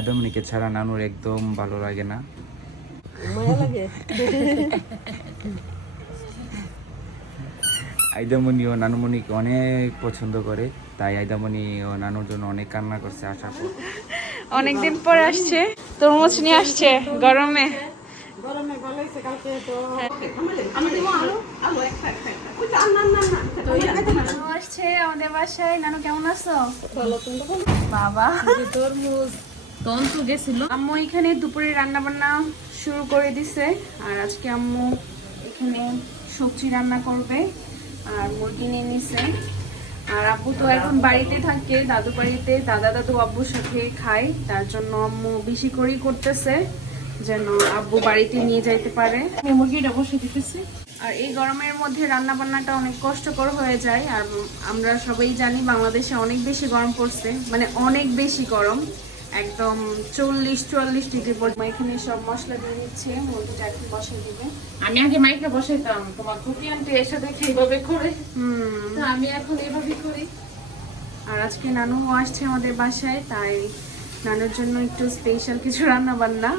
আদমনিকে ছাড়া নানুর একদম ভালো লাগে না। মায়া লাগে? আইদামণি ও নানুমণিকে অনেক পছন্দ করে তাই আইদামণি ও নানুর জন্য অনেক কান্না করছে আসার পর অনেকদিন পর আসছে তরমুজ নিয়ে আসছে গরমে। গরমে ভালো কালকে তো। আমি দিব আলু? আলু একটা একটা একটা। ওই যে না না না তো ইয়া আসছে আমাদের বাসায়। নানু কেমন আছো? ভালো তুমি তো বলো। বাবা। তরমুজ। তন্তু গেছিল। আম্মু এখানে দুপুরে রান্না বান্না শুরু করে দিছে। আর আজকে আম্মু এখানে সবজি রান্না করবে আর মুরগি নিয়ে নিছে। আর আব্বু তো এখন বাড়িতে থাকে দাদু বাড়িতে। দাদা দাদু আব্বুর সাথে খায় তার জন্য আম্মু বেশি করেই করতেছে যেন আব্বু বাড়িতে নিয়ে যাইতে পারে। আমি মুরগিটা বসে দিতেছি। আর এই গরমের মধ্যে রান্না বান্নাটা অনেক কষ্টকর হয়ে যায়। আর আমরা সবাই জানি বাংলাদেশে অনেক বেশি গরম পড়ছে মানে অনেক বেশি গরম। একদম চল্লিশ চুয়াল্লিশ ডিগ্রি পর্যন্ত এখানে সব মশলা দিয়ে নিচ্ছে মুরগিটা এখন বসিয়ে দিবে। আমি আগে মাইকে বসাইতাম তোমার কুকি আনতে এসে দেখে এইভাবে করে। তো আমি এখন এইভাবে করি। আর আজকে নানু আসছে আমাদের বাসায় তাই নানুর জন্য একটু স্পেশাল কিছু রান্না বান্না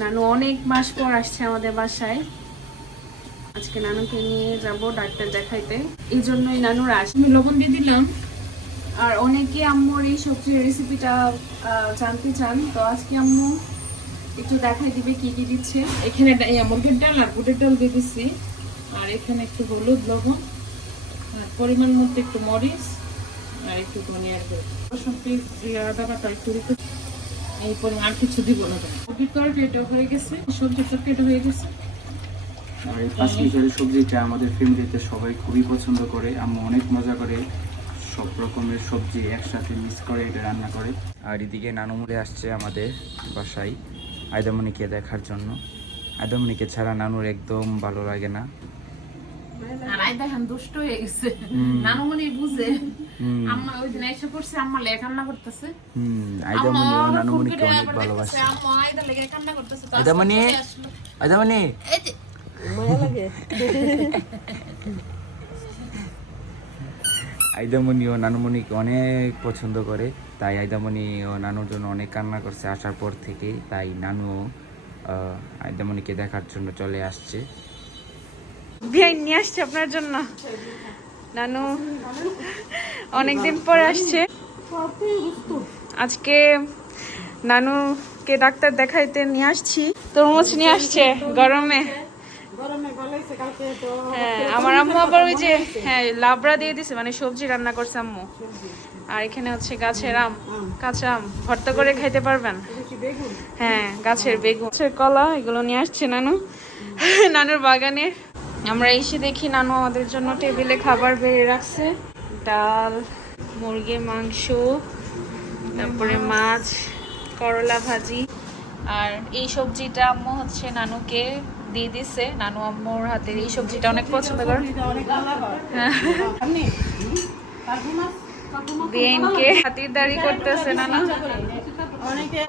নানু অনেক মাস পর আসছে আমাদের বাসায়। আজকে নানুকে নিয়ে যাব ডাক্তার দেখাইতে। এই জন্যই নানুর আস আমি লবণ দিয়ে দিলাম। আর অনেকে আম্মুর এই সবজির রেসিপিটা জানতে চান, তো আজকে আম্মু একটু দেখাই দিবে কি কি দিচ্ছে। এখানে মুরগির ডাল আর বুটের ডাল দিয়ে দিচ্ছি আর এখানে একটু হলুদ, লবণ, আর পরিমাণ মতো একটু মরিচ, আর একটু ধনিয়ার গুঁড়ো। দিয়ে আদা, বাটা একটু এই পরিমাণ আর কিছু দিব না। মুরগির তরকারিটা হয়ে গেছে, সবজির তরকারিটা হয়ে গেছে। আর এই পাঁচ মিশরের সবজিটা আমাদের ফ্যামিলিতে সবাই খুবই পছন্দ করে। আম্মু অনেক মজা করে। সব রকমের সবজি একসাথে মিক্স করে এটা রান্না করে। আর এদিকে নানুমুড়ে আসছে আমাদের বাসায় আয়দামণিকে দেখার জন্য। আয়দামণিকে ছাড়া নানুর একদম ভালো লাগে না। আর আই দেখেন দুষ্ট হয়ে গেছে। নানুমণি বুঝে। আম্মা ওই দিন এসে পড়ছে আম্মা লেগে কান্না করতেছে। হুম আয়দামণি ও নানুমণিকে অনেক ভালোবাসে। আম্মা আইদা লেগে কান্না করতেছে তো আয়দামণি আয়দামণি। মায়া লাগে। আইদামণি ও নানুমণিকে অনেক পছন্দ করে, তাই আইদামণি ও নানুর জন্য অনেক কান্না করছে আসার পর থেকে তাই নানু আইদামণিকে দেখার জন্য চলে আসছে। নিয়ে আসছে আপনার জন্য? নানু, অনেকদিন পর আসছে। আজকে নানুকে ডাক্তার দেখাইতে নিয়ে আসছি। তরমুজ নিয়ে আসছে গরমে গরমে ভালো হয়েছে কালকে তো হ্যাঁ আমার আম্মু আবার ওই যে হ্যাঁ লাবড়া দিয়ে দিছে মানে সবজি রান্না করছে আম্মু। আর এখানে হচ্ছে গাছের আম কাঁচা আম ভর্তা করে খাইতে পারবেন। হ্যাঁ গাছের বেগুন। গাছের কলা এগুলো নিয়ে আসছে নানু। নানুর বাগানে। আমরা এসে দেখি নানু আমাদের জন্য টেবিলে খাবার বেড়ে রাখছে। ডাল মুরগির মাংস তারপরে মাছ করলা ভাজি। আর এই সবজিটা আম্মু হচ্ছে নানুকে দিয়ে দিছে। নানু আম্মুর হাতের এই সবজিটা অনেক পছন্দ করে। বিএনকে খাতিরদারি করতেছে, নানা। অনেকে